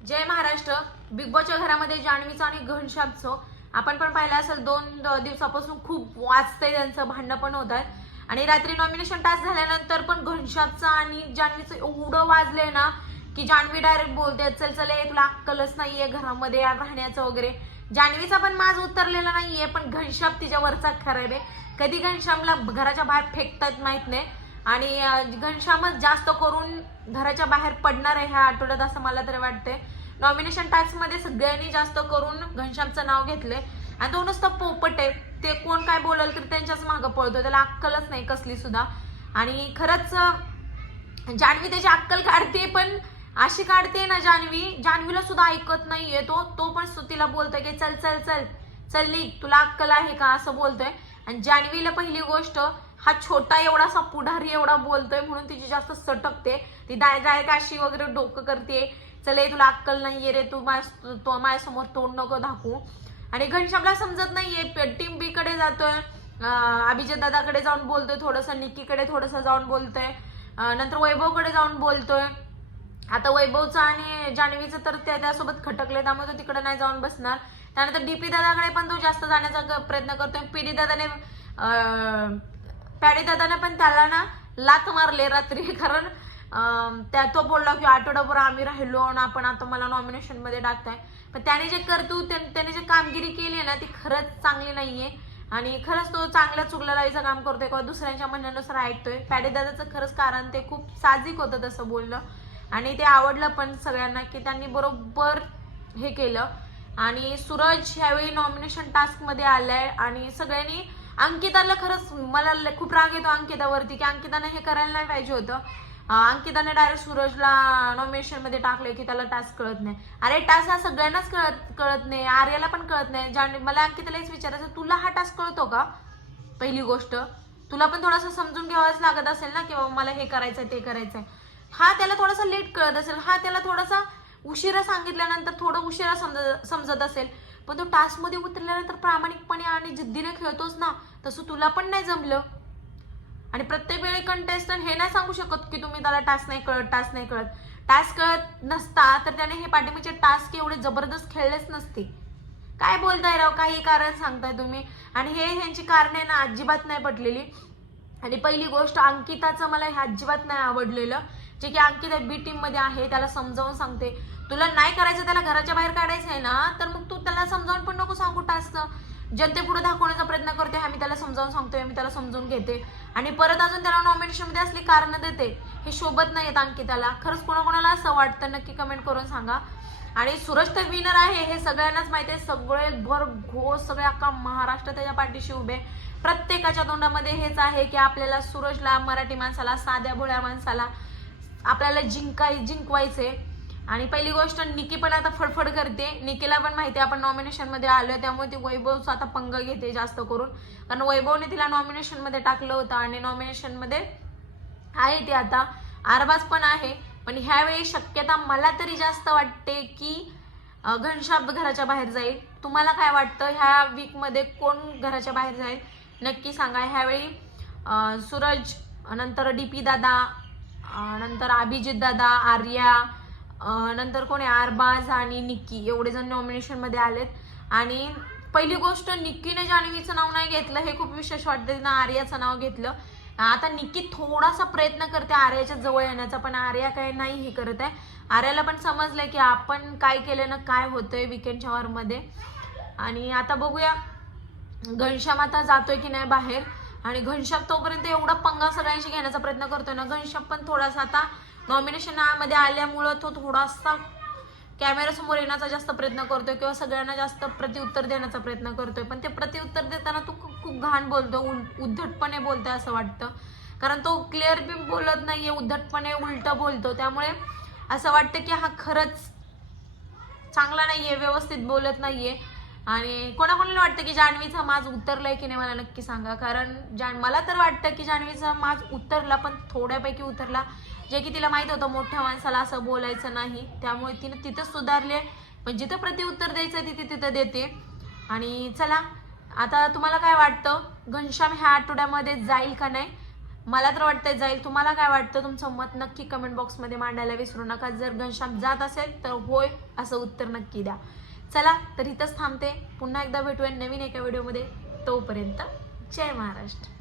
जय Maharashtra. Big बॉसच्या घरामध्ये जान्हवीचं आणि घनश्यामचं. आपण पण पाहिलं असेल दोन दिवसापासून खूप वाचतंय त्यांचं भांडणं पण होत आहे आणि रात्री नॉमिनेशन टास्क झाल्यानंतर पण घनश्यामचं आणि जान्हवीचं एवढं वाजलंय ना की जान्हवी डायरेक्ट बोलते चल चल ए, तुला अक्कलच नाहीये घरामध्ये राहण्याचं वगैरे. जान्हवीचा पण माज उतरलेला नाहीये पण घनश्याम तिच्यावरचा खरं आहे कधी घनश्यामला घराच्या बाहेर फेकतात माहीत नाही. आणि घनश्यामच जास्त करून घराच्या बाहेर पडणार आहे ह्या आठवड्यात असं मला तरी वाटते नॉमिनेशन टास्क सगळ्यांनी जास्त करून घनश्यामचं नाव घेतले आणि तो नुसतं पोपट आहे. ते कोण काय बोलल तर त्यांच्याच मागं पळतो त्याला अक्कलच नाही कसली सुद्धा. आणि खरंच जान्हवी त्याची अक्कल काढते पण अशी काढते ना जान्हवी जान्हवीला सुद्धा ऐकत नाहीये तो. तो पण तिला बोलतोय की चल चल चल. चल नी तुला अक्कल आहे का? असं बोलतोय. आणि जान्हवीला पहिली गोष्ट हा छोटा एवढासा पुढारी एवढा बोलतोय म्हणून तिची जास्त सटकते. ती डाय डायरेक्ट अशी वगैरे डोकं करते. चल ए, तुला अक्कल नाहीये रे तू माझ्या तो माझ्यासमोर तोंड नको दाखवू. आणि घनश्यामला समजत नाहीये टीम बी कडे जातोय. अभिजित दादाकडे जाऊन बोलतोय थोडंसं निक्कीकडे थोडंसं जाऊन बोलतोय. नंतर वैभवकडे जाऊन बोलतोय. आता वैभवचं आणि जान्हवीचं तर त्या त्यासोबत खटकले त्यामुळे तो तिकडे नाही जाऊन बसणार. त्यानंतर डीपी दादाकडे पण तो जास्त जाण्याचा प्रयत्न करतोय. पीडी दादाने दादाने पण त्याला ना लात मारले रात्री. कारण त्या तो बोलला की आठवडाभर आम्ही राहिलो आणि आपण आता मला नॉमिनेशनमध्ये टाकताय. पण त्याने जे करतो त्याने जे कामगिरी केली आहे ना ती खरंच चांगली नाहीये. आणि खरंच तो चांगल्या चुकल्या लाईचं काम करतोय किंवा दुसऱ्यांच्या म्हणण्यानुसार ऐकतोय. पॅडी दादाचं खरंच कारण ते खूप साजिक होतं तसं बोलणं. आणि ते आवडलं पण सगळ्यांना की त्यांनी बरोबर हे केलं. आणि सूरज ह्यावेळी नॉमिनेशन टास्कमध्ये आलाय. आणि सगळ्यांनी अंकिताला खरंच मला ल- खूप राग येतो अंकितावरती की अंकिताने हे करायला नाही पाहिजे होतं. अंकिताने डायरेक्ट सूरजला नॉमिनेशनमध्ये टाकले की त्याला टास्क कळत नाही. अरे टास्क हा सगळ्यांनाच कळत कळत नाही आर्याला पण कळत नाही. जाण मला अंकिताला हेच विचारायचं तुला हा टास्क कळतो का? पहिली गोष्ट. तुला पण थोडंसं समजून घ्यावंच लागत असेल ना की बाबा मला हे करायचंय ते करायचंय. हा त्याला थोडासा लेट कळत असेल. हा त्याला थोडासा उशिरा सांगितल्यानंतर थोडं उशिरा समज समजत असेल. पण तो टास्कमध्ये उतरल्यानंतर प्रामाणिकपणे आणि जिद्दीने खेळतोच ना तसं तुला पण नाही जमलं. आणि प्रत्येक वेळी कंटेस्टंट हे नाही सांगू शकत की तुम्ही त्याला टास्क नाही कळत टास्क नाही कळत. टास्क कळत नसता तर त्याने हे पाठिंबीचे टास्क एवढे जबरदस्त खेळलेच नसते. काय बोलताय राव? काही कारण सांगताय तुम्ही. आणि हे ह्यांची कारणे ना अजिबात नाही पटलेली. आणि पहिली गोष्ट अंकिताचं मला हे अजिबात नाही आवडलेलं. जे की अंकिता बी टीममध्ये आहे त्याला समजावून सांगते. तुला नाही करायचं त्याला घराच्या बाहेर काढायचं आहे ना तर मग तू त्याला समजावून पण नको सांगू टास्क. जनतेपुढे दाखवण्याचा प्रयत्न करते हा मी त्याला समजावून सांगतोय मी त्याला समजून घेते. आणि परत अजून त्याला नॉमिनेशनमध्ये असली कारण देते. हे शोभत नाही आणखी अंकिताला. खरंच कोणाकोणाला असं वाटतं नक्की कमेंट करून सांगा. आणि सूरज तर विनर आहे हे सगळ्यांनाच माहिती आहे. सगळे भर घोष सगळे अख्खा महाराष्ट्र त्याच्या पाठीशी उभे प्रत्येकाच्या तोंडामध्ये हेच आहे की आपल्याला सूरजला मराठी माणसाला साध्या भोळ्या माणसाला आपल्याला जिंकाय जिंकवायचे आणि पहिली गोष्ट निकी पण आता फडफड करते. निकीला पण माहिती आहे आपण नॉमिनेशनमध्ये आलो आलोय त्यामुळे ती वैभवचा आता पंग घेते जास्त करून. कारण वैभवने तिला नॉमिनेशनमध्ये टाकलं होतं आणि नॉमिनेशनमध्ये आहे ती आता. आरबाज पण आहे पण ह्यावेळी शक्यता मला तरी जास्त वाटते की अं, घनशाब घराच्या बाहेर जाईल. तुम्हाला काय वाटतं? ह्या वीकमध्ये कोण घराच्या बाहेर जाईल? नक्की सांगा. ह्यावेळी सूरज नंतर डी पी दादा नंतर अभिजित दादा आर्या नंतर कोण आहे? आरबाज आणि निक्की. एवढे जण नॉमिनेशनमध्ये आलेत. आणि पहिली गोष्ट निक्कीने जान्हवीचं नाव नाही घेतलं. हे खूप विशेष वाटतं तिनं आर्याचं नाव घेतलं. आता निक्की थोडासा प्रयत्न करते आर्याच्या जवळ येण्याचा पण आर्या काय नाही हे करत आहे. आर्याला पण समजलंय की आपण काय केल्यानं काय होतंय विकेंडच्या वर मध्ये आणि आता बघूया घनश्याम आता जातोय की नाही बाहेर. आणि घनश्याम तोपर्यंत एवढा पंगा सगळ्यांशी घेण्याचा प्रयत्न करतोय ना घनश्याम पण थोडासा आता नॉमिनेशनमध्ये आल्यामुळं तो थोडासा कॅमेरासमोर येण्याचा जास्त प्रयत्न करतोय किंवा सगळ्यांना जास्त प्रतिउत्तर देण्याचा प्रयत्न करतोय. पण ते प्रतिउत्तर देताना तो खूप घाण बोलतो उद्धटपणे बोलतोय असं वाटतं. कारण तो क्लिअर बी बोलत नाहीये उद्धटपणे उलट बोलतो. त्यामुळे असं वाटतं की हा खरंच चांगला नाहीये व्यवस्थित बोलत नाहीये. आणि कोणाकोणाला वाटतं की जान्हवीचा माज उतरलाय की नाही मला नक्की सांगा. कारण जान मला तर वाटतं की जान्हवीचा माज उतरला पण थोड्यापैकी उतरला. जे की तिला माहीत होतं मोठ्या माणसाला असं बोलायचं नाही. त्यामुळे तिनं तिथं सुधारले. पण जिथं प्रतिउत्तर द्यायचं तिथे तिथं देते. आणि चला आता तुम्हाला काय वाटतं? घनश्याम ह्या आठवड्यामध्ये जाईल का नाही? मला तर वाटतं जाईल. तुम्हाला काय वाटतं? तुमचं मत नक्की कमेंट बॉक्समध्ये मांडायला विसरू नका. जर घनश्याम जात असेल तर होय असं उत्तर नक्की द्या. चला तर इथंच थांबते. पुन्हा एकदा भेटूया नवीन एका व्हिडिओमध्ये. तोपर्यंत जय महाराष्ट्र.